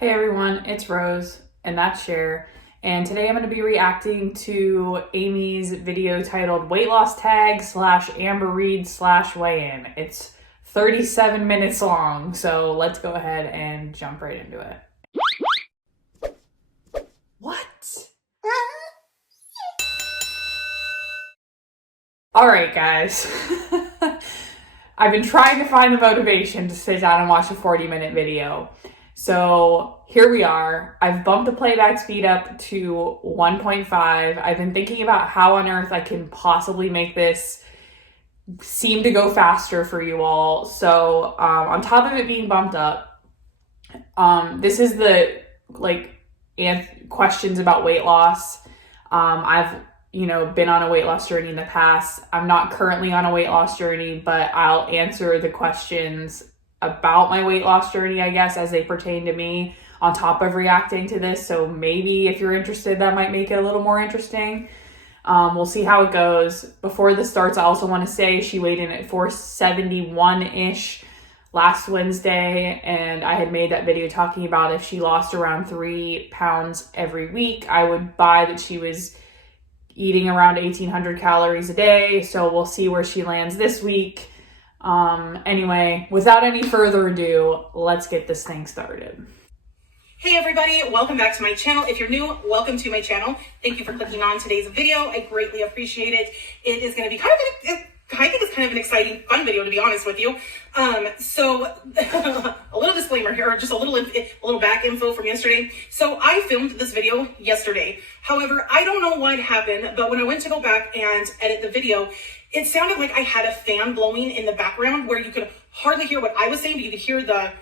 Hey everyone, it's Rose, and that's Cher, and today I'm going to be reacting to Amy's video titled Weight Loss Tag / Amber Reed / Weigh-In. It's 37 minutes long, so let's go ahead and jump right into it. What? Alright guys, I've been trying to find the motivation to sit down and watch a 40-minute video. So here we are. I've bumped the playback speed up to 1.5. I've been thinking about how on earth I can possibly make this seem to go faster for you all. So on top of it being bumped up, this is the questions about weight loss. I've been on a weight loss journey in the past. I'm not currently on a weight loss journey, but I'll answer the questions about my weight loss journey, I guess, as they pertain to me on top of reacting to this. So maybe if you're interested, that might make it a little more interesting. We'll see how it goes. Before this starts, I also want to say she weighed in at 471-ish last Wednesday, and I had made that video talking about if she lost around 3 pounds every week, I would buy that she was eating around 1,800 calories a day. So we'll see where she lands this week. Anyway, without any further ado, let's get this thing started. Hey everybody, welcome back to my channel. If you're new, welcome to my channel. Thank you for clicking on today's video. I greatly appreciate it. It is going to be I think it's kind of an exciting, fun video, to be honest with you. So a little disclaimer here, or just a little back info from yesterday. So I filmed this video yesterday. However, I don't know what happened, but when I went to go back and edit the video, it sounded like I had a fan blowing in the background where you could hardly hear what I was saying, but you could hear the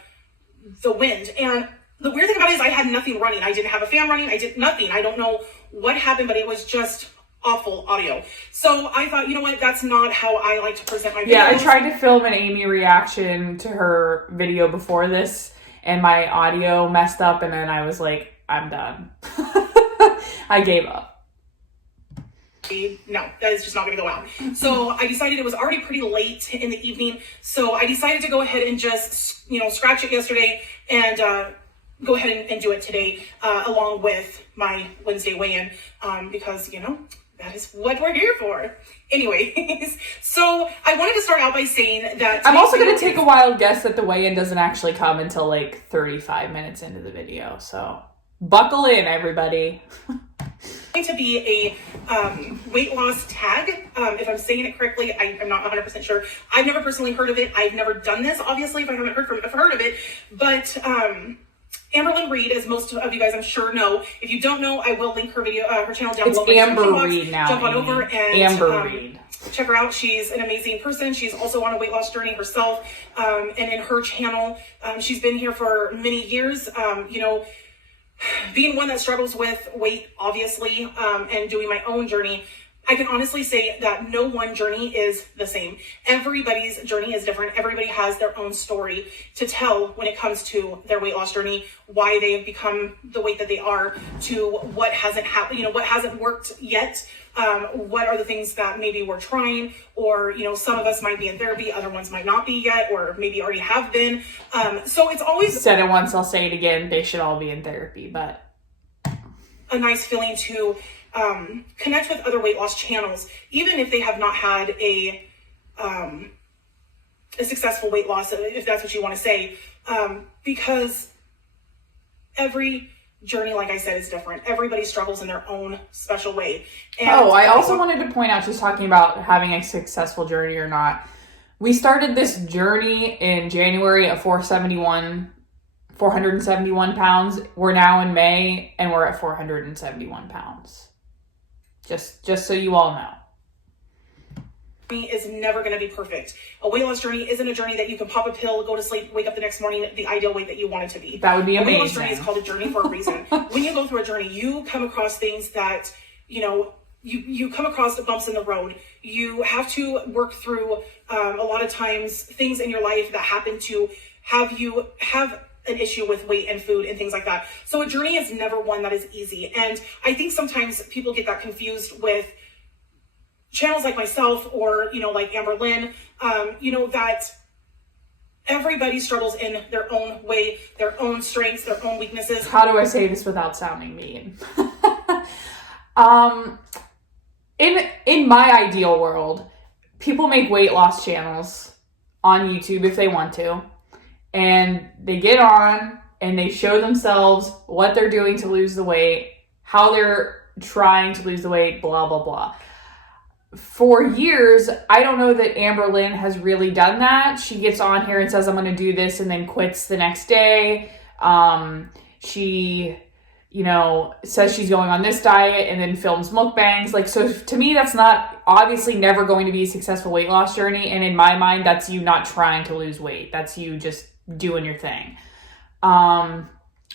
wind. And the weird thing about it is I had nothing running. I didn't have a fan running. I did nothing. I don't know what happened, but it was just awful audio. So I thought, you know what? That's not how I like to present my videos. Yeah, I tried to film an Amy reaction to her video before this, and my audio messed up, and then I was like, I'm done. I gave up. No, that is just not going to go out. So I decided it was already pretty late in the evening. So I decided to go ahead and just, scratch it yesterday and go ahead and do it today along with my Wednesday weigh-in because, that is what we're here for. Anyways, so I wanted to start out by saying that I'm also going to take a wild guess that the weigh-in doesn't actually come until like 35 minutes into the video. So buckle in, everybody. To be a weight loss tag. If I'm saying it correctly, I'm not 100% sure. I've never personally heard of it. I've never done this, obviously, if I haven't heard of it. But Amber Reed, as most of you guys I'm sure know. If you don't know, I will link her video, her channel down below. It's Amber Reed now. Jump on over and Amber Reed. Check her out. She's an amazing person. She's also on a weight loss journey herself. And in her channel, she's been here for many years. Being one that struggles with weight, obviously, and doing my own journey, I can honestly say that no one journey is the same. Everybody's journey is different. Everybody has their own story to tell when it comes to their weight loss journey, why they have become the weight that they are, to what hasn't happened, what hasn't worked yet. What are the things that maybe we're trying, or, some of us might be in therapy, other ones might not be yet, or maybe already have been. So it's always... Said it once, I'll say it again. They should all be in therapy, but... a nice feeling to connect with other weight loss channels, even if they have not had a successful weight loss, if that's what you want to say, because every journey, like I said, is different. Everybody struggles in their own special way. And I also wanted to point out, just talking about having a successful journey or not, we started this journey in January at 471 pounds. We're now in May and we're at 471 pounds. Just so you all know. Is never going to be perfect. A weight loss journey isn't a journey that you can pop a pill, go to sleep, wake up the next morning, the ideal weight that you want it to be. That would be amazing. A weight loss journey is called a journey for a reason. When you go through a journey, you come across things that, you come across bumps in the road. You have to work through a lot of times things in your life that happen to have you have an issue with weight and food and things like that. So a journey is never one that is easy. And I think sometimes people get that confused with channels like myself or, like Amber Lynn, that Everybody struggles in their own way, their own strengths, their own weaknesses. How do I say this without sounding mean? um, in my ideal world, people make weight loss channels on YouTube if they want to, and they get on and they show themselves what they're doing to lose the weight, how they're trying to lose the weight, blah, blah, blah. For years, I don't know that Amber Lynn has really done that. She gets on here and says, I'm going to do this, and then quits the next day. She, says she's going on this diet and then films mukbangs. Like, so to me, that's not obviously never going to be a successful weight loss journey. And in my mind, that's you not trying to lose weight. That's you just doing your thing.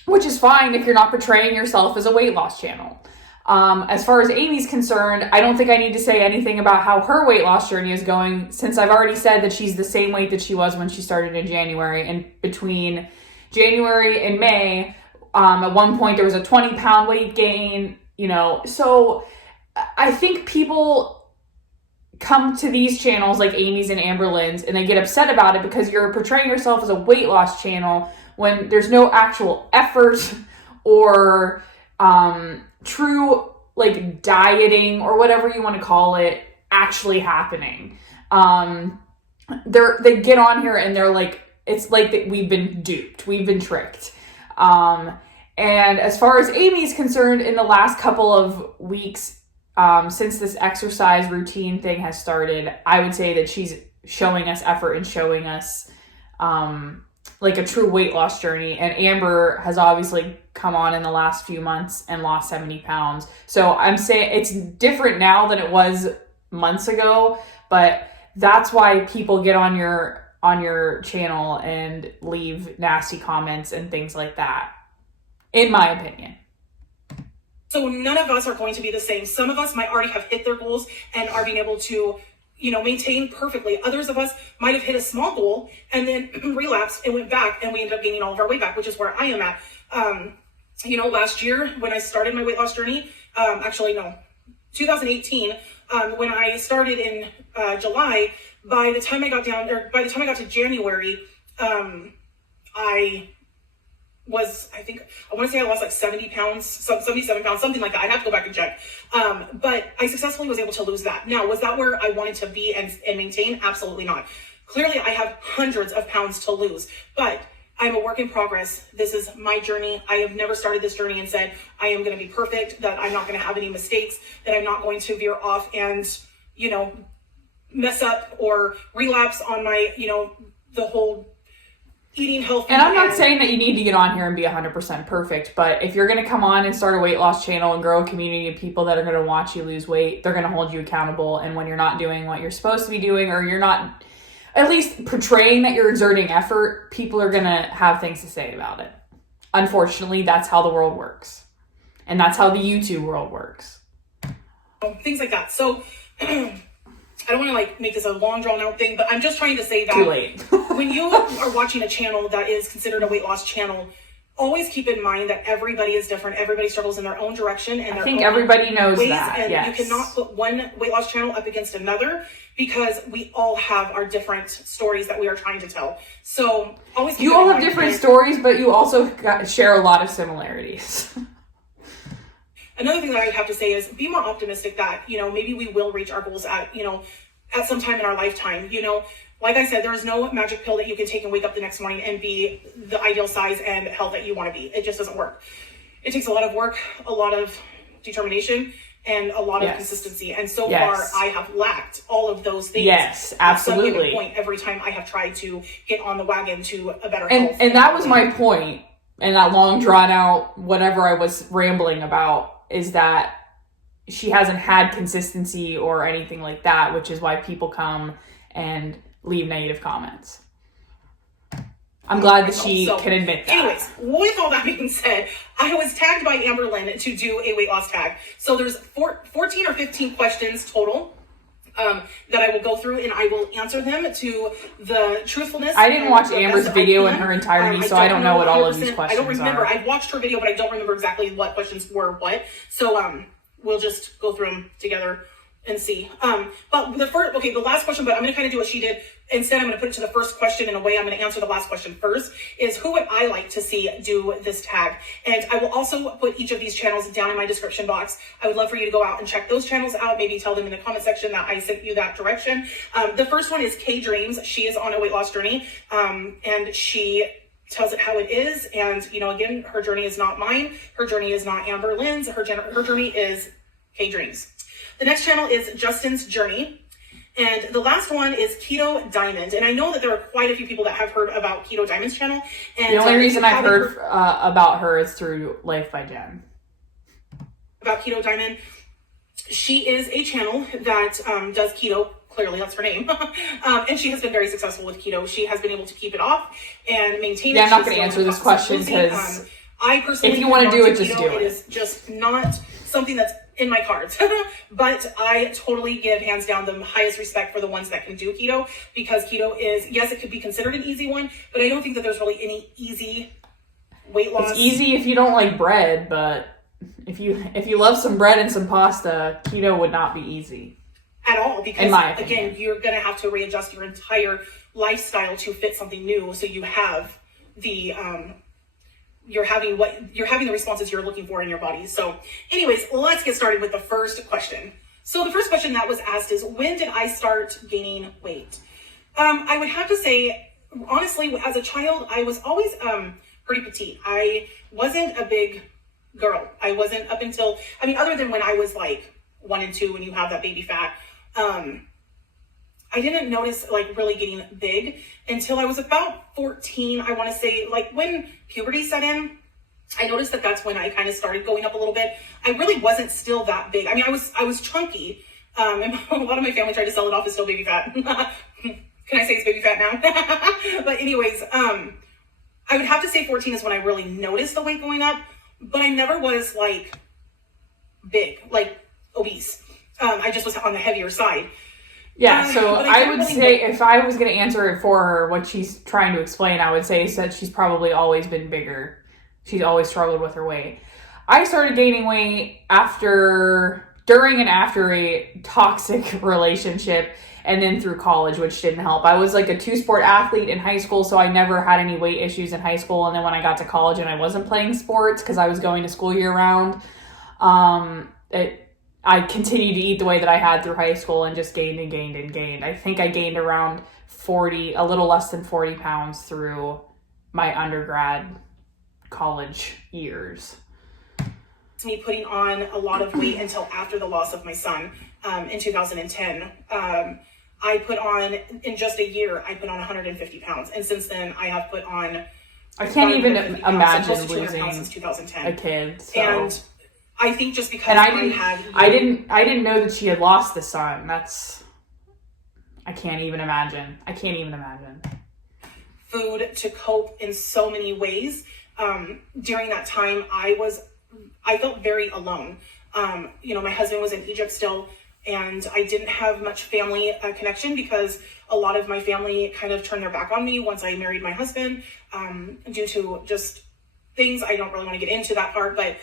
Which is fine if you're not portraying yourself as a weight loss channel. As far as Amy's concerned, I don't think I need to say anything about how her weight loss journey is going, since I've already said that she's the same weight that she was when she started in January. And between January and May, at one point there was a 20-pound weight gain, so I think people come to these channels like Amy's and Amber Lynn's and they get upset about it because you're portraying yourself as a weight loss channel when there's no actual effort or true like dieting or whatever you want to call it actually happening. They get on here and they're like, it's like that we've been duped, we've been tricked. And as far as Amy's concerned, in the last couple of weeks, since this exercise routine thing has started, I would say that she's showing us effort and showing us like a true weight loss journey. And Amber has obviously come on in the last few months and lost 70 pounds. So I'm saying it's different now than it was months ago, but that's why people get on your channel and leave nasty comments and things like that, in my opinion. So none of us are going to be the same. Some of us might already have hit their goals and are being able to, maintain perfectly. Others of us might have hit a small goal and then relapsed and went back, and we ended up gaining all of our weight back, which is where I am at. Last year when I started my weight loss journey, 2018, when I started in July, by the time I got to January, I want to say I lost like 70 pounds, 77 pounds, something like that. I'd have to go back and check. But I successfully was able to lose that. Now, was that where I wanted to be and maintain? Absolutely not. Clearly, I have hundreds of pounds to lose, but I'm a work in progress. This is my journey. I have never started this journey and said, I am going to be perfect, that I'm not going to have any mistakes, that I'm not going to veer off and, mess up or relapse on my, the whole eating healthy. And I'm not saying that you need to get on here and be 100% perfect, but if you're going to come on and start a weight loss channel and grow a community of people that are going to watch you lose weight, they're going to hold you accountable. And when you're not doing what you're supposed to be doing, or you're not at least portraying that you're exerting effort, people are going to have things to say about it. Unfortunately, that's how the world works. And that's how the YouTube world works. Things like that. So I don't want to make this a long drawn out thing, but I'm just trying to say that too late. When you are watching a channel that is considered a weight loss channel, always keep in mind that everybody is different. Everybody struggles in their own direction and I think everybody knows ways, that. And yes. You cannot put one weight loss channel up against another, because we all have our different stories that we are trying to tell. So always keep you all have different stories, but you also share a lot of similarities. Another thing that I have to say is be more optimistic that, maybe we will reach our goals at some time in our lifetime. Like I said, there is no magic pill that you can take and wake up the next morning and be the ideal size and health that you want to be. It just doesn't work. It takes a lot of work, a lot of determination, and a lot of consistency. And so far, I have lacked all of those things. Yes, absolutely. At some given point, every time I have tried to get on the wagon to a better health. And that was my point, and that long drawn out whatever I was rambling about, is that she hasn't had consistency or anything like that, which is why people come and leave negative comments. I'm glad that she can admit that. Anyways, with all that being said, I was tagged by Amber Lynn to do a weight loss tag. So there's 14 or 15 questions total that I will go through, and I will answer them to the truthfulness. I didn't watch Amber's video in her entirety, so I don't know what all of these questions are. I don't remember. I watched her video, but I don't remember exactly what questions were what. So we'll just go through them together and see. But the last question, but I'm going to kind of do what she did. instead I'm going to put it to the first question in a way. I'm going to answer the last question first, is who would I like to see do this tag? And I will also put each of these channels down in my description box. I would love for you to go out and check those channels out. Maybe tell them in the comment section that I sent you that direction. The first one is K Dreams. She is on a weight loss journey, and she tells it how it is. And, you know, again, her journey is not mine. Her journey is not Amber Lynn's. Her journey is K Dreams. The next channel is Justin's Journey. And the last one is Keto Diamond. And I know that there are quite a few people that have heard about Keto Diamond's channel. And the only reason I've heard about her is through Life by Jen. About Keto Diamond. She is a channel that does keto. Clearly, that's her name. And she has been very successful with keto. She has been able to keep it off and maintain it. Yeah, I'm not going to answer this question because I personally, if you want to do it, just do it. It is just not something that's in my cards. But I totally give hands down the highest respect for the ones that can do keto, because keto is, yes, it could be considered an easy one, but I don't think that there's really any easy weight loss. It's easy if you don't like bread, but if you love some bread and some pasta, keto would not be easy. At all, because again, you're going to have to readjust your entire lifestyle to fit something new. So you have the, you're having the responses you're looking for in your body. So anyways, let's get started with the first question. So the first question that was asked is, when did I start gaining weight? I would have to say, honestly, as a child, I was always, pretty petite. I wasn't a big girl. I wasn't up until, other than when I was like 1 and 2, when you have that baby fat. I didn't notice like really getting big until I was about 14. I want to say, like, when puberty set in, I noticed that that's when I kind of started going up a little bit. I really wasn't still that big. I was chunky. And a lot of my family tried to sell it off as still baby fat. Can I say it's baby fat now? But anyways, I would have to say 14 is when I really noticed the weight going up, but I never was like big, like obese. I just was on the heavier side. Yeah, so I would say, if I was going to answer it for her, what she's trying to explain, I would say that she's probably always been bigger. She's always struggled with her weight. I started gaining weight during and after a toxic relationship, and then through college, which didn't help. I was like a 2-sport athlete in high school, so I never had any weight issues in high school. And then when I got to college and I wasn't playing sports because I was going to school year round, I continued to eat the way that I had through high school and just gained and gained and gained. I think I gained around 40, a little less than 40 pounds through my undergrad college years. Me putting on a lot of weight until after the loss of my son in 2010. I put on, in just a year, I put on 150 pounds. And since then, I have put on... I can't even imagine losing since 2010. a kid. So. And I think just because I didn't know that she had lost the son. I can't even imagine. Food to cope in so many ways. During that time, I felt very alone. My husband was in Egypt still, and I didn't have much family connection because a lot of my family kind of turned their back on me once I married my husband, due to just things. I don't really want to get into that part, but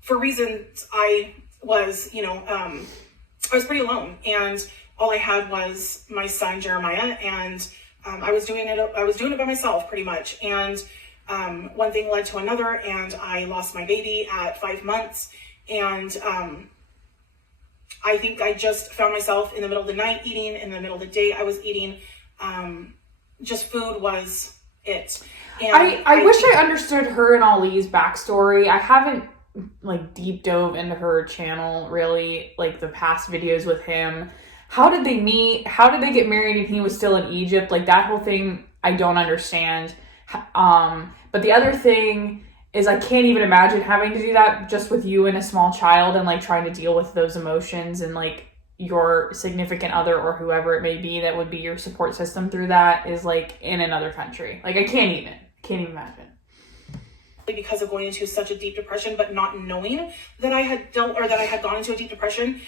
for reasons I was pretty alone, and all I had was my son Jeremiah, and I was doing it by myself pretty much. And one thing led to another, and I lost my baby at 5 months. And I think I just found myself in the middle of the night eating, in the middle of the day I was eating. Just food was it. And I wish I understood her and Ali's backstory. I haven't like deep dove into her channel really, like the past videos with him. How did they meet? How did they get married and he was still in Egypt? Like that whole thing I don't understand. But the other thing is I can't even imagine having to do that just with you and a small child, and like trying to deal with those emotions, and like your significant other or whoever it may be that would be your support system through that is like in another country. Like I can't even imagine. Because of going into such a deep depression, but not knowing that I had gone into a deep depression,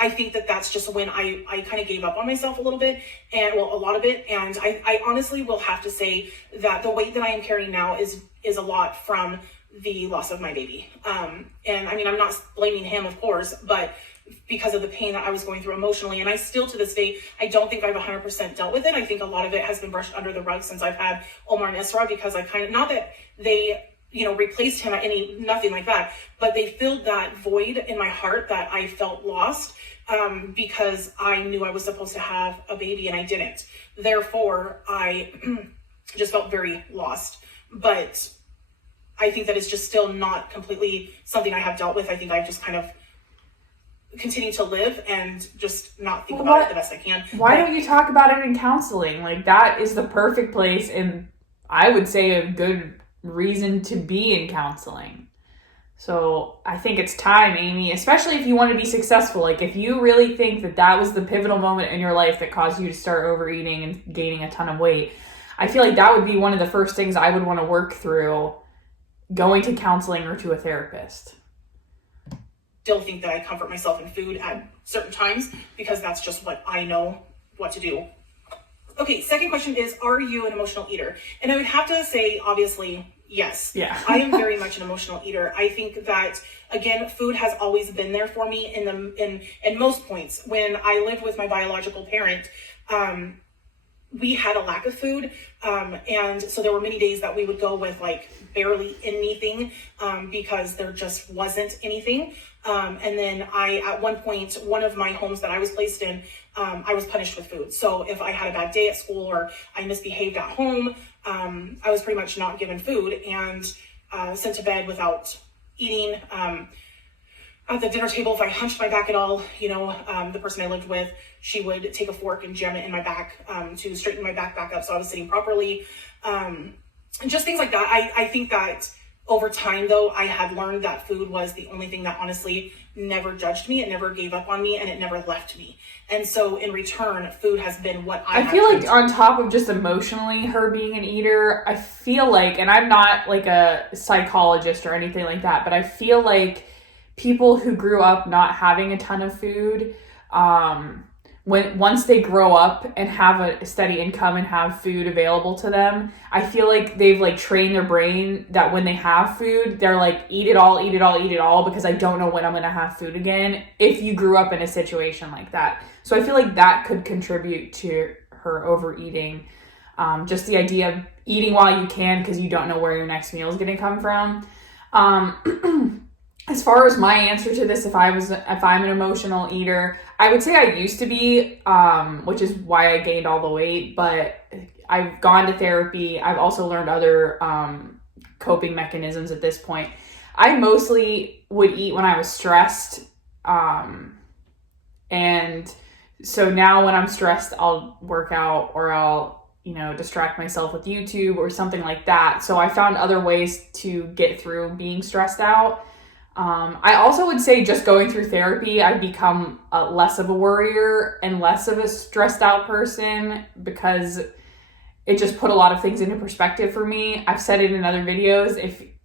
I think that that's just when I kind of gave up on myself a little bit, a lot of it. And I honestly will have to say that the weight that I am carrying now is a lot from the loss of my baby. And I mean, I'm not blaming him, of course, but because of the pain that I was going through emotionally. And I still, to this day, I don't think I've 100% dealt with it. I think a lot of it has been brushed under the rug since I've had Omar and Isra, because I kind of, not that they, replaced him at nothing like that, but they filled that void in my heart that I felt lost, because I knew I was supposed to have a baby and I didn't. Therefore, I just felt very lost. But I think that it's just still not completely something I have dealt with. I think I've just kind of continue to live and just not think about it the best I can. Why don't you talk about it in counseling? Like, that is the perfect place, and I would say a good reason to be in counseling. So I think it's time, Amy, especially if you want to be successful. Like, if you really think that that was the pivotal moment in your life that caused you to start overeating and gaining a ton of weight, I feel like that would be one of the first things I would want to work through, going to counseling or to a therapist. Still think that I comfort myself in food at certain times because that's just what I know what to do. Okay, second question is, are you an emotional eater? And I would have to say, obviously, yes. Yeah. I am very much an emotional eater. I think that, again, food has always been there for me in most points. When I lived with my biological parent, we had a lack of food. And so there were many days that we would go with like barely anything, because there just wasn't anything. And then at one point, one of my homes that I was placed in, I was punished with food. So if I had a bad day at school or I misbehaved at home, I was pretty much not given food and sent to bed without eating. At the dinner table, if I hunched my back at all, the person I lived with, she would take a fork and jam it in my back to straighten my back up so I was sitting properly. And just things like that. I think that over time, though, I had learned that food was the only thing that honestly never judged me. It never gave up on me, and it never left me. And so in return, food has been what I feel like on top of just emotionally her being an eater, I feel like, and I'm not like a psychologist or anything like that, but I feel like people who grew up not having a ton of food, once they grow up and have a steady income and have food available to them, I feel like they've like trained their brain that when they have food, they're like, eat it all, eat it all, eat it all, because I don't know when I'm going to have food again, if you grew up in a situation like that. So I feel like that could contribute to her overeating. Just the idea of eating while you can because you don't know where your next meal is going to come from. As far as my answer to this, if I'm an emotional eater, I would say I used to be, which is why I gained all the weight, but I've gone to therapy. I've also learned other coping mechanisms at this point. I mostly would eat when I was stressed. And so now when I'm stressed, I'll work out or I'll, distract myself with YouTube or something like that. So I found other ways to get through being stressed out. I also would say just going through therapy, I've become less of a worrier and less of a stressed out person because it just put a lot of things into perspective for me. I've said it in other videos.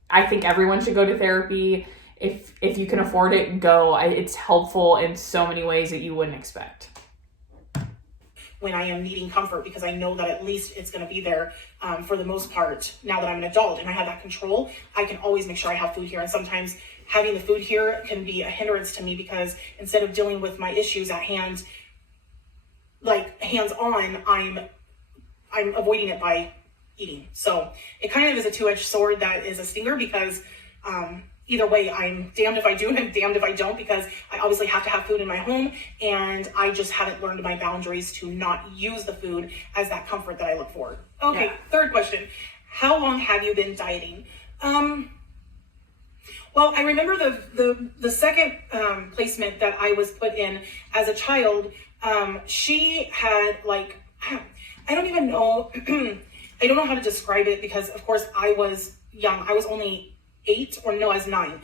I think everyone should go to therapy. If you can afford it, go. It's helpful in so many ways that you wouldn't expect. When I am needing comfort, because I know that at least it's going to be there for the most part. Now that I'm an adult and I have that control, I can always make sure I have food here. And sometimes having the food here can be a hindrance to me because instead of dealing with my issues at hand, like hands-on, I'm avoiding it by eating. So it kind of is a two-edged sword that is a stinger because either way, I'm damned if I do and I'm damned if I don't, because I obviously have to have food in my home and I just haven't learned my boundaries to not use the food as that comfort that I look for. Okay, yeah. Third question. How long have you been dieting? Well, I remember the second placement that I was put in as a child, she had like, I don't even know, I don't know how to describe it because of course I was young. I was only 8 or no, I was 9.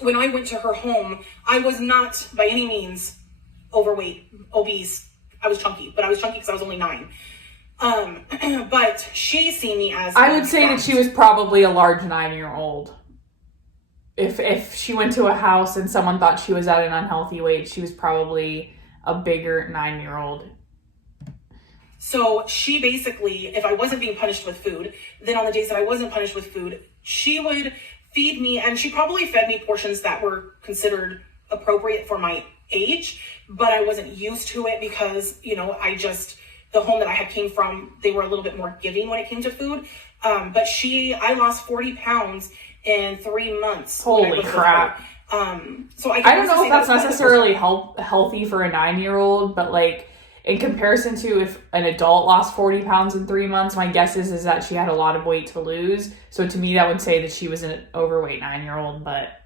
When I went to her home, I was not by any means overweight, obese. I was chunky, but I was chunky because I was only 9. But she seen me as I would say that she was probably a large 9-year-old. If she went to a house and someone thought she was at an unhealthy weight, she was probably a bigger 9-year-old. So she basically, if I wasn't being punished with food, then on the days that I wasn't punished with food, she would feed me, and she probably fed me portions that were considered appropriate for my age, but I wasn't used to it because, you know, the home that I had came from, they were a little bit more giving when it came to food. But I lost 40 pounds in 3 months. Holy crap. So I don't know if that's necessarily healthy for a 9-year-old, but like in comparison to if an adult lost 40 pounds in 3 months, my guess is that she had a lot of weight to lose. So to me, that would say that she was an overweight 9-year-old, but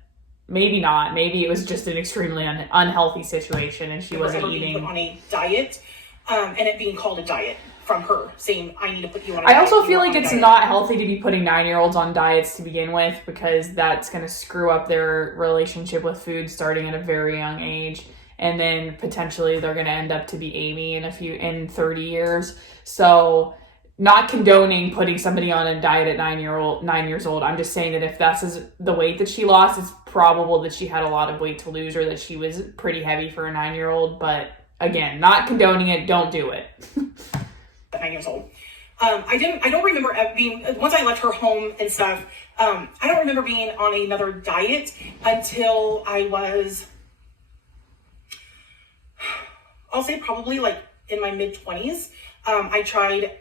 maybe not. Maybe it was just an extremely unhealthy situation and she wasn't eating. Being put on a diet, and it being called a diet from her, saying, I need to put you on a diet. I also feel like it's not healthy to be putting 9-year-olds on diets to begin with, because that's going to screw up their relationship with food starting at a very young age. And then potentially they're going to end up to be Amy in 30 years. So not condoning putting somebody on a diet at 9 years old. I'm just saying that if that's the weight that she lost, it's probable that she had a lot of weight to lose or that she was pretty heavy for a 9-year-old. But again, not condoning it. Don't do it. At 9 years old. I don't remember being, once I left her home and stuff, I don't remember being on another diet until I was, I'll say probably like in my mid-20s. I tried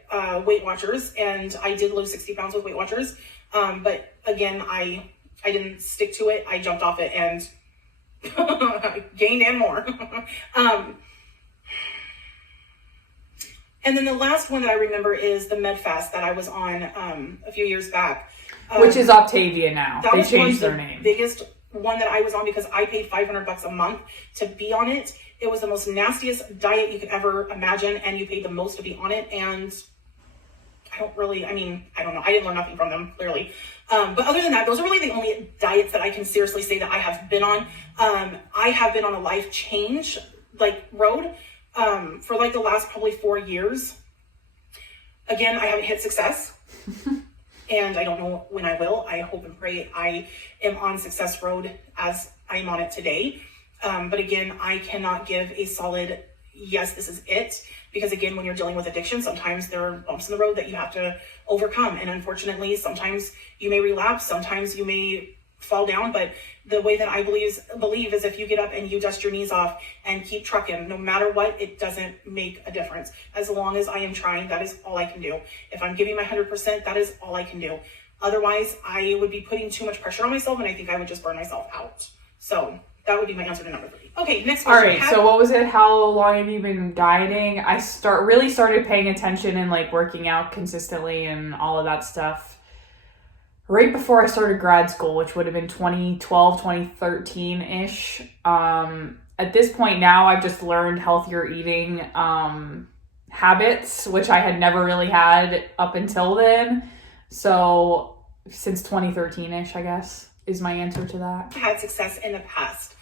Weight Watchers, and I did lose 60 pounds with Weight Watchers. But again, I didn't stick to it. I jumped off it and gained and more. And then the last one that I remember is the Med Fast that I was on a few years back. Which is Optavia now. That they was changed their name. Biggest one that I was on because I paid $500 a month to be on it. It was the most nastiest diet you could ever imagine, and you paid the most to be on it. And I don't know. I didn't learn nothing from them, clearly. But other than that, those are really the only diets that I can seriously say that I have been on. I have been on a life change road for like the last probably 4 years. Again, I haven't hit success. And I don't know when I will. I hope and pray I am on success road as I'm on it today. But again, I cannot give a solid, yes, this is it. Because again, when you're dealing with addiction, sometimes there are bumps in the road that you have to overcome. And unfortunately, sometimes you may relapse, sometimes you may fall down. But the way that I believe is if you get up and you dust your knees off and keep trucking, no matter what, it doesn't make a difference. As long as I am trying, that is all I can do. If I'm giving my 100%, that is all I can do. Otherwise, I would be putting too much pressure on myself, and I think I would just burn myself out. So that would be my answer to number 3. Okay, next question. All right, so what was it? How long have you been dieting? I really started paying attention and working out consistently and all of that stuff right before I started grad school, which would have been 2012, 2013-ish. At this point now, I've just learned healthier eating habits, which I had never really had up until then. So since 2013-ish, I guess, is my answer to that. Had success in the past.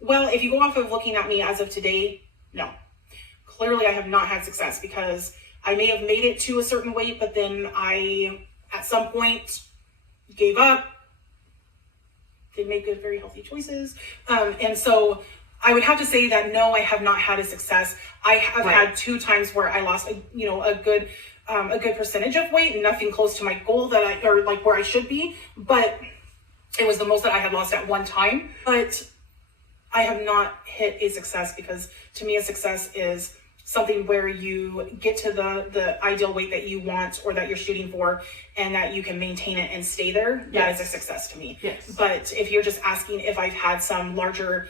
Well, if you go off of looking at me as of today, no. Clearly I have not had success because I may have made it to a certain weight, but then I, at some point, gave up, didn't make good, very healthy choices. And so I would have to say that no, I have not had a success. I have had 2 times where I lost a good percentage of weight, nothing close to my goal where I should be, but it was the most that I had lost at one time. But I have not hit a success, because to me a success is something where you get to the ideal weight that you want or that you're shooting for, and that you can maintain it and stay there. Yes. That is a success to me. Yes. But if you're just asking if I've had some larger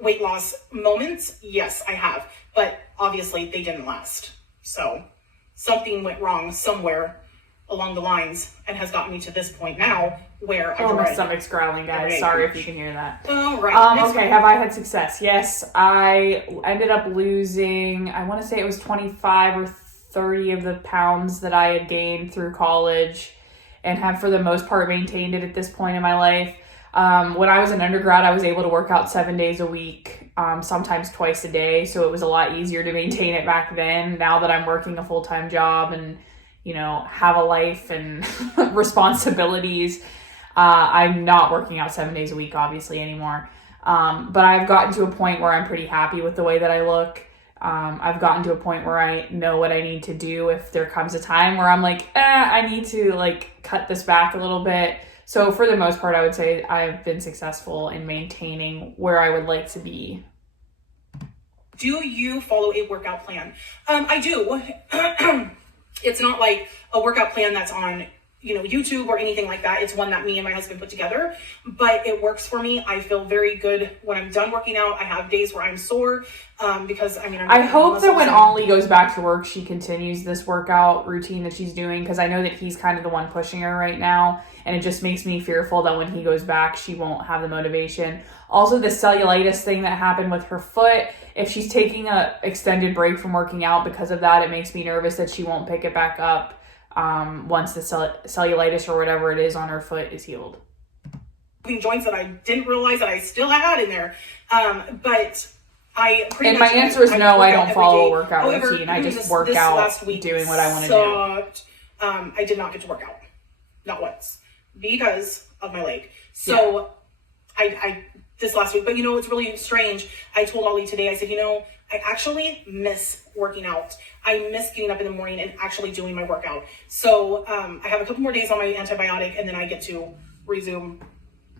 weight loss moments, yes, I have. But obviously they didn't last. So something went wrong somewhere along the lines and has gotten me to this point now where my stomach's growling, guys. Sorry if you can hear that. Oh, right. Okay, have I had success? Yes, I ended up losing, I want to say it was 25 or 30 of the pounds that I had gained through college, and have for the most part maintained it at this point in my life. When I was an undergrad, I was able to work out 7 days a week, sometimes twice a day. So it was a lot easier to maintain it back then. Now that I'm working a full-time job and, have a life and responsibilities, I'm not working out 7 days a week, obviously, anymore. But I've gotten to a point where I'm pretty happy with the way that I look. I've gotten to a point where I know what I need to do if there comes a time where I'm like, I need to like cut this back a little bit. So for the most part, I would say I've been successful in maintaining where I would like to be. Do you follow a workout plan? I do. It's not like a workout plan that's on, YouTube or anything like that. It's one that me and my husband put together, but it works for me. I feel very good when I'm done working out. I have days where I'm sore because I hope that when Ollie goes back to work, she continues this workout routine that she's doing, because I know that he's kind of the one pushing her right now, and it just makes me fearful that when he goes back, she won't have the motivation. Also, the cellulitis thing that happened with her foot, if she's taking a extended break from working out because of that, it makes me nervous that she won't pick it back up once the cellulitis or whatever it is on her foot is healed. Joints that I didn't realize that I still had in there. But I pretty and much... my answer is no, I don't follow a workout However, routine. I just work out doing what I want to do. I did not get to work out. Not once. Because of my leg. So I this last week, but it's really strange. I told Ollie today, I said, I actually miss working out. I miss getting up in the morning and actually doing my workout. So I have a couple more days on my antibiotic, and then I get to resume.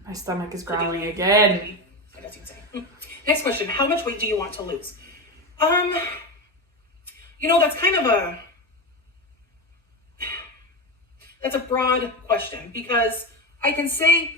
My stomach is growling again. I guess you could say. Next question. How much weight do you want to lose? That's kind of that's a broad question, because I can say...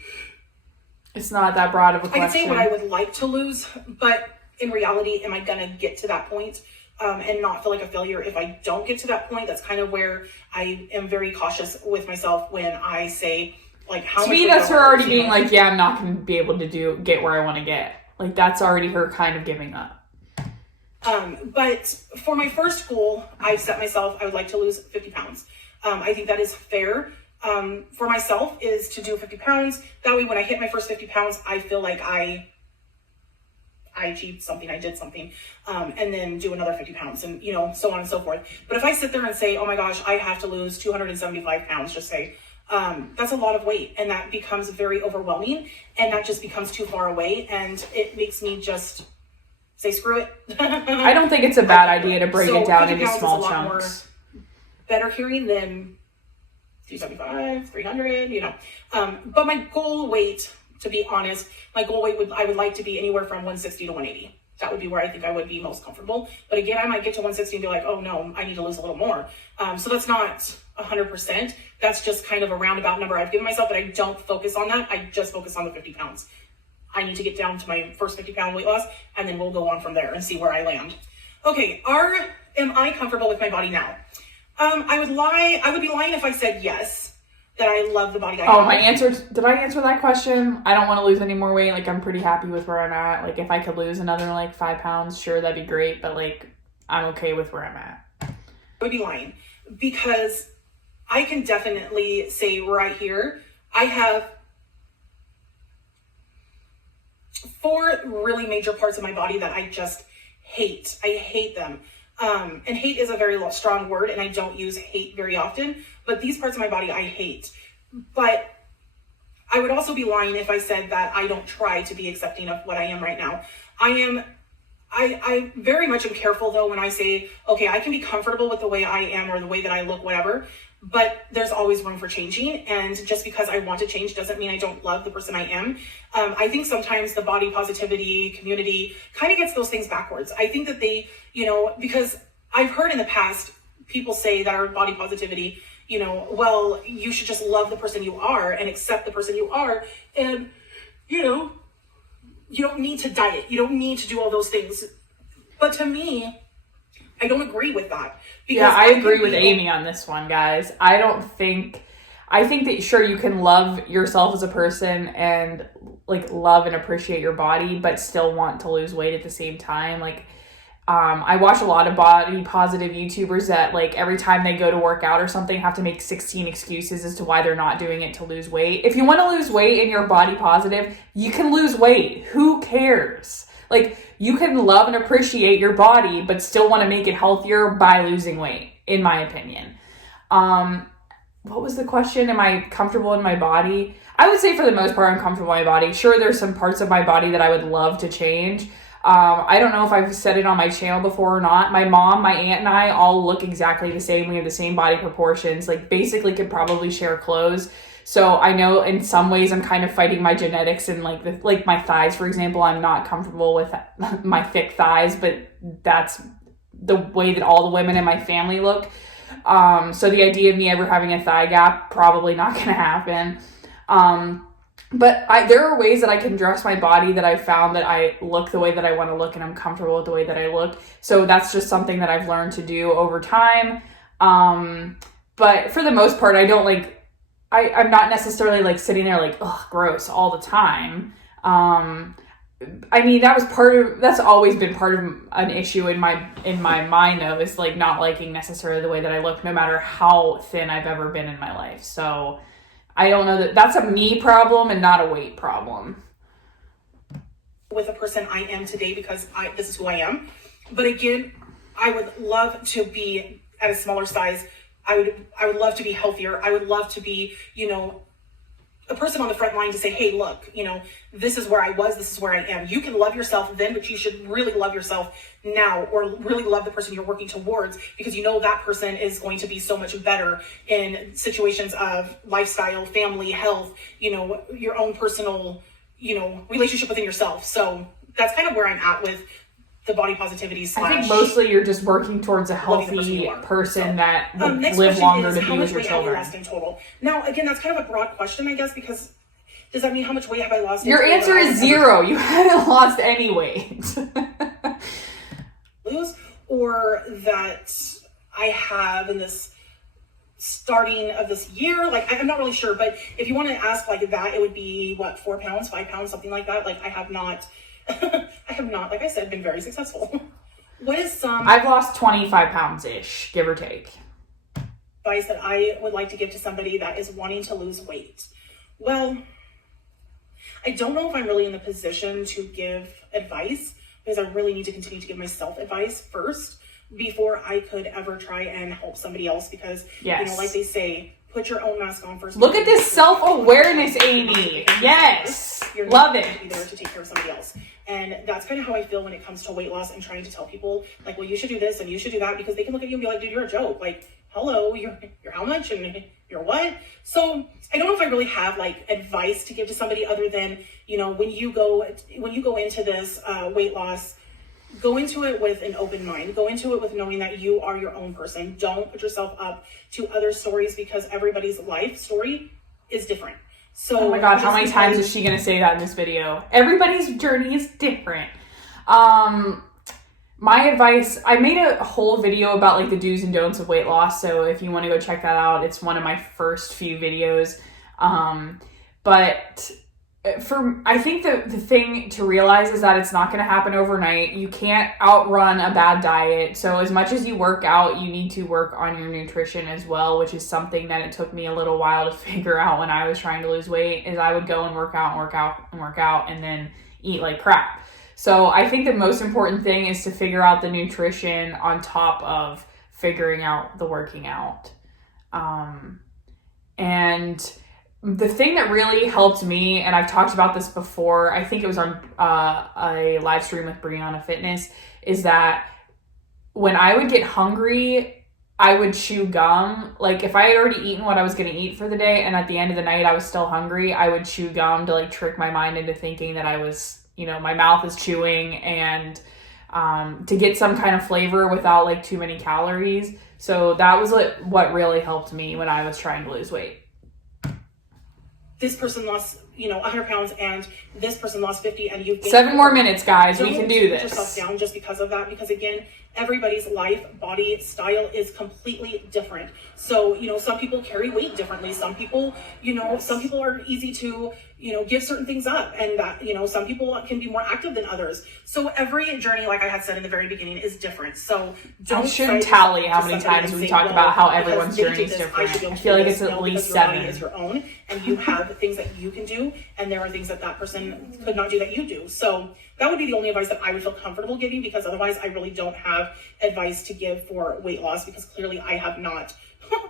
It's not that broad of a question. I can say what I would like to lose, but in reality, am I going to get to that point and not feel like a failure if I don't get to that point? That's kind of where I am very cautious with myself when I say, like, how much... To me, that's her already being like, I'm not going to be able to get where I want to get. Like, that's already her kind of giving up. But for my first goal, I've set myself, I would like to lose 50 pounds. I think that is fair. For myself is to do 50 pounds. That way, when I hit my first 50 pounds, I feel like I achieved something, I did something, and then do another 50 pounds and, so on and so forth. But if I sit there and say, oh my gosh, I have to lose 275 pounds, just say, that's a lot of weight, and that becomes very overwhelming, and that just becomes too far away, and it makes me just say, screw it. I don't think it's a bad idea to break it down into small chunks. Better hearing than 275, 300, but my goal weight, to be honest, my goal weight I would like to be anywhere from 160 to 180. That would be where I think I would be most comfortable. But again, I might get to 160 and be like, oh no, I need to lose a little more. So that's not 100%. That's just kind of a roundabout number I've given myself, but I don't focus on that. I just focus on the 50 pounds. I need to get down to my first 50 pound weight loss, and then we'll go on from there and see where I land. Okay, am I comfortable with my body now? I would be lying if I said yes, that I love the body I have. Did I answer that question? I don't want to lose any more weight. Like, I'm pretty happy with where I'm at. Like, if I could lose another, 5 pounds, sure, that'd be great. But, I'm okay with where I'm at. I would be lying, because I can definitely say right here, I have 4 really major parts of my body that I just hate. I hate them. And hate is a very strong word, and I don't use hate very often, but these parts of my body I hate. But I would also be lying if I said that I don't try to be accepting of what I am right now. I very much am careful, though, when I say, okay, I can be comfortable with the way I am or the way that I look, whatever, but there's always room for changing. And just because I want to change doesn't mean I don't love the person I am. I think sometimes the body positivity community kind of gets those things backwards. I think that they, because I've heard in the past people say that our body positivity, well, you should just love the person you are and accept the person you are. And, you don't need to diet. You don't need to do all those things. But to me, I don't agree with that. Yeah, I agree with Amy on this one, guys. I think that, sure, you can love yourself as a person and love and appreciate your body, but still want to lose weight at the same time. I watch a lot of body positive YouTubers that every time they go to work out or something have to make 16 excuses as to why they're not doing it to lose weight. If you want to lose weight and you're body positive, you can lose weight. Who cares? You can love and appreciate your body, but still want to make it healthier by losing weight, in my opinion. What was the question? Am I comfortable in my body? I would say for the most part, I'm comfortable in my body. Sure, there's some parts of my body that I would love to change. I don't know if I've said it on my channel before or not. My mom, my aunt, and I all look exactly the same. We have the same body proportions, like basically could probably share clothes. So I know in some ways I'm kind of fighting my genetics, and like my thighs, for example, I'm not comfortable with my thick thighs, but that's the way that all the women in my family look. So the idea of me ever having a thigh gap, probably not going to happen. But there are ways that I can dress my body that I found that I look the way that I want to look, and I'm comfortable with the way that I look. So that's just something that I've learned to do over time. But for the most part, I don't I'm not necessarily like sitting there like, ugh, gross all the time. I mean, that's always been part of an issue in my mind though, is like not liking necessarily the way that I look, no matter how thin I've ever been in my life. So I don't know that's a me problem and not a weight problem. With a person I am today, because this is who I am. But again, I would love to be at a smaller size. I would love to be healthier. I would love to be, a person on the front line to say, hey, look, this is where I was, this is where I am. You can love yourself then, but you should really love yourself now, or really love the person you're working towards, because that person is going to be so much better in situations of lifestyle, family, health, your own personal, relationship within yourself. So that's kind of where I'm at with the body positivity / I think mostly you're just working towards a healthy person that will live longer to be with your children. Lost in total. Now, again, that's kind of a broad question, I guess, because does that mean how much weight have I lost? Your answer is 0. You haven't lost any weight. Lose, or that I have in this starting of this year, I'm not really sure, but if you want to ask like that, it would be what, 4 pounds, 5 pounds, something like that. I have not, like I said, been very successful. What is I've lost 25 pounds-ish, give or take. Advice that I would like to give to somebody that is wanting to lose weight? Well, I don't know if I'm really in the position to give advice, because I really need to continue to give myself advice first before I could ever try and help somebody else, because, like they say, put your own mask on first. Look at this self-awareness, Amy. Yes. Love it. Be there to take care of somebody else. And that's kind of how I feel when it comes to weight loss and trying to tell people, well, you should do this and you should do that, because they can look at you and be like, dude, you're a joke. Hello, you're how much and you're what? So I don't know if I really have advice to give to somebody other than, when you go into this weight loss, go into it with an open mind. Go into it with knowing that you are your own person. Don't put yourself up to other stories, because everybody's life story is different. So, oh my God, how many times is she going to say that in this video? Everybody's journey is different. My advice, I made a whole video about the do's and don'ts of weight loss. So if you want to go check that out, it's one of my first few videos. But I think the thing to realize is that it's not going to happen overnight. You can't outrun a bad diet. So as much as you work out, you need to work on your nutrition as well, which is something that it took me a little while to figure out when I was trying to lose weight. Is I would go and work out and then eat like crap. So I think the most important thing is to figure out the nutrition on top of figuring out the working out. And the thing that really helped me, and I've talked about this before, I think it was on a live stream with Brianna Fitness, is that when I would get hungry, I would chew gum. If I had already eaten what I was going to eat for the day, and at the end of the night I was still hungry, I would chew gum to trick my mind into thinking that I was, my mouth is chewing, and to get some kind of flavor without too many calories. So that was what really helped me when I was trying to lose weight. This person lost, 100 pounds, and this person lost 50, and you've gained 7 more minutes, guys. We can do this. this. Don't put yourself down just because of that, because again, everybody's life, body, style is completely different. So, some people carry weight differently. Some people, some people are easy to, give certain things up, and that, some people can be more active than others. So every journey, like I had said in the very beginning, is different. So I shouldn't tally how many times we talk about how everyone's journey is different. I feel like it's at least 7. Your body is your own, and you have things that you can do, and there are things that person could not do that you do. So that would be the only advice that I would feel comfortable giving, because otherwise I really don't have advice to give for weight loss, because clearly I have not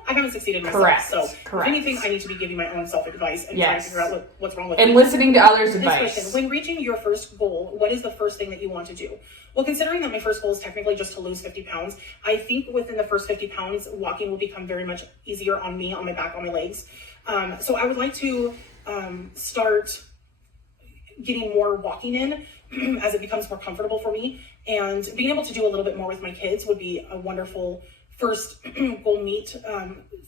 I haven't succeeded myself. Correct. So Correct. if anything, I need to be giving my own self-advice and trying to figure out what's wrong with and me. listening to others' This advice. question, when reaching your first goal, what is the first thing that you want to do? Well, considering that my first goal is technically just to lose 50 pounds, I think within the first 50 pounds, walking will become very much easier on me, on my back, on my legs. So I would like to start getting more walking in as it becomes more comfortable for me, and being able to do a little bit more with my kids would be a wonderful first goal meet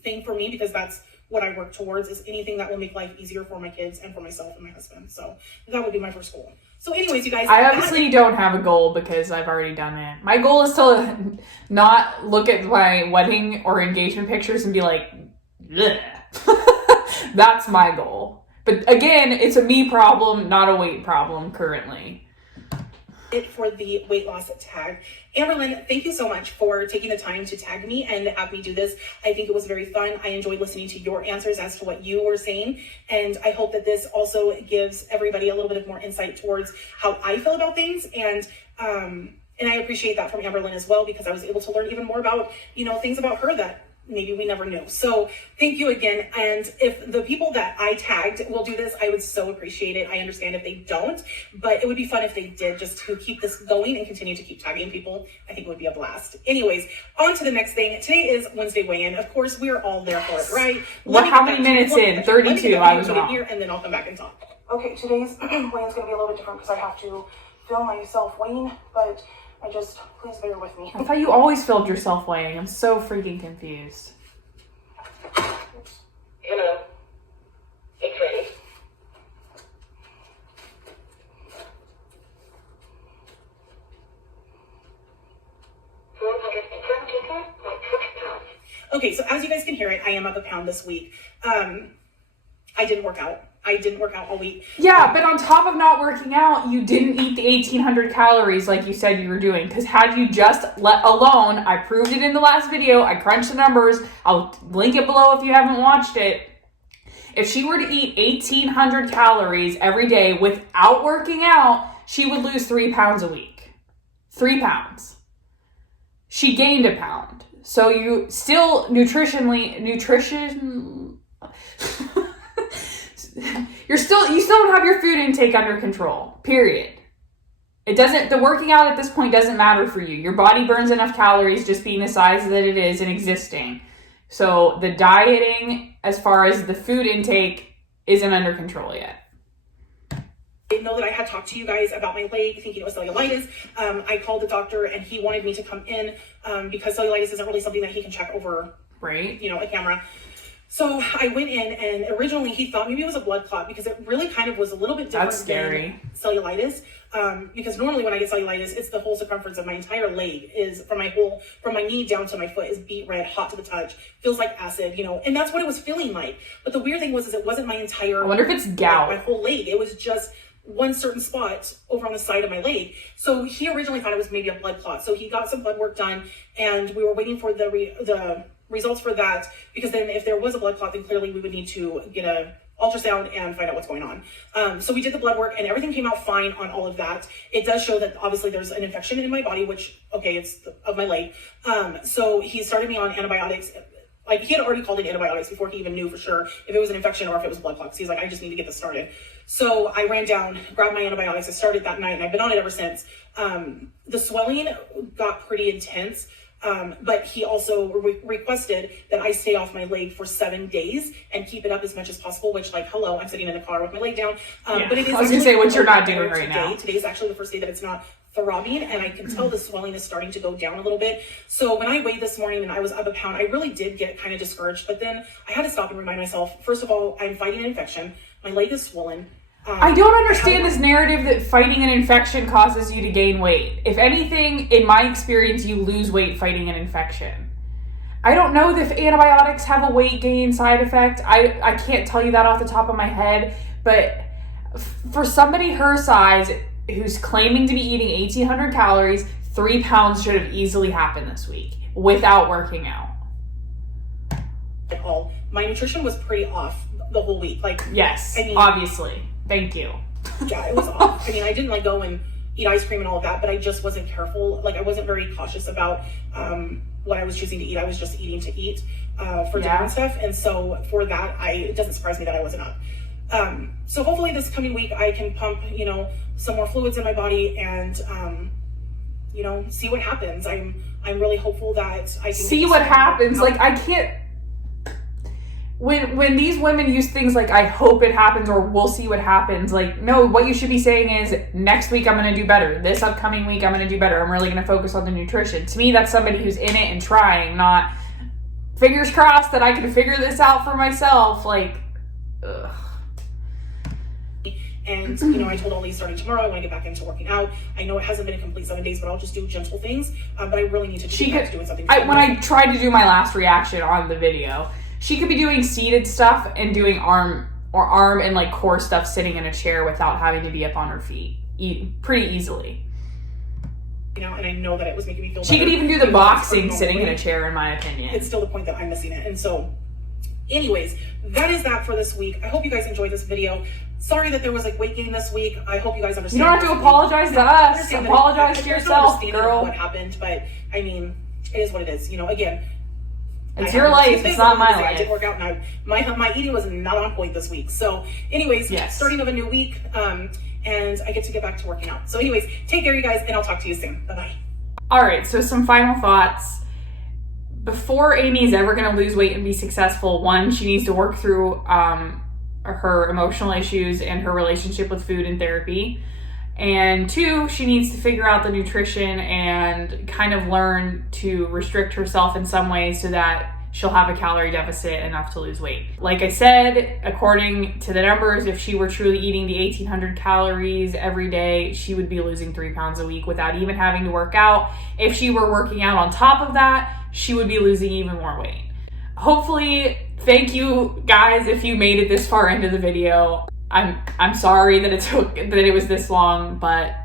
thing for me, because that's what I work towards, is anything that will make life easier for my kids and for myself and my husband. So that would be my first goal. So anyways, you guys, I obviously don't have a goal because I've already done it. My goal is to not look at my wedding or engagement pictures and be like, bleh. That's my goal. But again, it's a me problem, not a weight problem currently. It for the weight loss tag. Amberlyn, thank you so much for taking the time to tag me and have me do this. I think it was very fun. I enjoyed listening to your answers as to what you were saying. And I hope that this also gives everybody a little bit of more insight towards how I feel about things. And I appreciate that from Amberlyn as well, because I was able to learn even more about, things about her that maybe we never knew. So thank you again. And if the people that I tagged will do this, I would so appreciate it. I understand if they don't, but it would be fun if they did, just to keep this going and continue to keep tagging people. I think it would be a blast. Anyways, on to the next thing. Today is Wednesday weigh-in. Of course, we are all there for it, right? How many minutes in? 32. I was wrong. Here, and then I'll come back and talk. Okay, today's weigh-in is going to be a little bit different because I have to film myself weighing, but please bear with me. I thought you always filmed yourself weighing. I'm so freaking confused. Hello. It's ready. Okay, so as you guys can hear it, I am up a pound this week. I didn't work out. I didn't work out all week. Yeah, but on top of not working out, you didn't eat the 1,800 calories like you said you were doing. Because had you just let alone, I proved it in the last video, I crunched the numbers, I'll link it below if you haven't watched it. If she were to eat 1,800 calories every day without working out, she would lose 3 pounds a week. 3 pounds. She gained a pound. So you still you still don't have your food intake under control, period. The working out at this point doesn't matter for you. Your body burns enough calories just being the size that it is and existing. So the dieting, as far as the food intake, isn't under control yet. I know that I had talked to you guys about my leg, thinking it was cellulitis. I called the doctor and he wanted me to come in because cellulitis isn't really something that he can check over, right? A camera. So I went in, and originally he thought maybe it was a blood clot because it really kind of was a little bit different. That's scary. Than cellulitis. Because normally when I get cellulitis, it's the whole circumference of my entire leg is from my knee down to my foot is beet red, hot to the touch, feels like acid, and that's what it was feeling like. But the weird thing was it wasn't my entire. I wonder if it's gout. My whole leg. It was just one certain spot over on the side of my leg. So he originally thought it was maybe a blood clot. So he got some blood work done, and we were waiting for the results for that, because then if there was a blood clot, then clearly we would need to get a ultrasound and find out what's going on. So we did the blood work and everything came out fine on all of that. It does show that obviously there's an infection in my body, which, it's of my leg. So he started me on antibiotics. Like, he had already called in antibiotics before he even knew for sure if it was an infection or if it was blood clots. He's like, I just need to get this started. So I ran down, grabbed my antibiotics. I started that night and I've been on it ever since. The swelling got pretty intense. But he also requested that I stay off my leg for 7 days and keep it up as much as possible, which, hello, I'm sitting in the car with my leg down. But it is, I was going to say, what you're not doing right now. Today is actually the first day that it's not throbbing, and I can tell the swelling is starting to go down a little bit. So when I weighed this morning and I was up a pound, I really did get kind of discouraged, but then I had to stop and remind myself, first of all, I'm fighting an infection. My leg is swollen. I don't understand this narrative that fighting an infection causes you to gain weight. If anything, in my experience, you lose weight fighting an infection. I don't know if antibiotics have a weight gain side effect. I can't tell you that off the top of my head, but for somebody her size who's claiming to be eating 1,800 calories, 3 pounds should have easily happened this week without working out. At all. My nutrition was pretty off the whole week. Yes, obviously. Thank you. Yeah, it was off. I didn't go and eat ice cream and all of that, but I just wasn't careful. I wasn't very cautious about what I was choosing to eat. I was just eating to eat. for dinner and stuff. And so for that, it doesn't surprise me that I wasn't up. So hopefully this coming week I can pump, you know, some more fluids in my body and, you know, see what happens. I'm really hopeful that I can see what happens. Like, I can't, when these women use things like, I hope it happens or we'll see what happens, like, no, what you should be saying is, next week I'm going to do better. This upcoming week I'm going to do better. I'm really going to focus on the nutrition. To me, that's somebody who's in it and trying, not fingers crossed that I can figure this out for myself. Like, ugh. And, you know, I told Ollie starting tomorrow, I want to get back into working out. I know it hasn't been a complete 7 days, but I'll just do gentle things. But I really need to get back to doing something. When I tried to do my last reaction on the video, she could be doing seated stuff and doing arm and like core stuff sitting in a chair without having to be up on her feet pretty easily. You know, and I know that it was making me feel better. She could even do the boxing sitting in a chair, in my opinion. It's still the point that I'm missing it. And so, anyways, that is that for this week. I hope you guys enjoyed this video. Sorry that there was like weight gain this week. I hope you guys understand. You don't have to apologize to us. Apologize to yourself, girl. What happened, but I mean, it is what it is. You know, again, it's your life. It's not my life. I did work out, and my eating was not on point this week. So, anyways, starting of a new week, and I get to get back to working out. So, anyways, take care, you guys, and I'll talk to you soon. Bye bye. All right. So, some final thoughts. Before Amy is ever going to lose weight and be successful, one, she needs to work through her emotional issues and her relationship with food and therapy. And two, she needs to figure out the nutrition and kind of learn to restrict herself in some ways so that she'll have a calorie deficit enough to lose weight. Like I said, according to the numbers, if she were truly eating the 1,800 calories every day, she would be losing 3 pounds a week without even having to work out. If she were working out on top of that, she would be losing even more weight. Hopefully, thank you guys if you made it this far into the video. I'm sorry that it was this long, but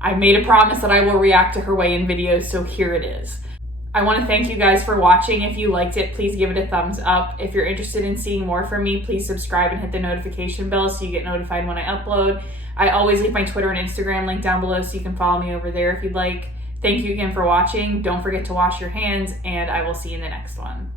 I made a promise that I will react to her weigh-in videos, so here it is. I want to thank you guys for watching. If you liked it, please give it a thumbs up. If you're interested in seeing more from me, please subscribe and hit the notification bell so you get notified when I upload. I always leave my Twitter and Instagram link down below so you can follow me over there if you'd like. Thank you again for watching. Don't forget to wash your hands, and I will see you in the next one.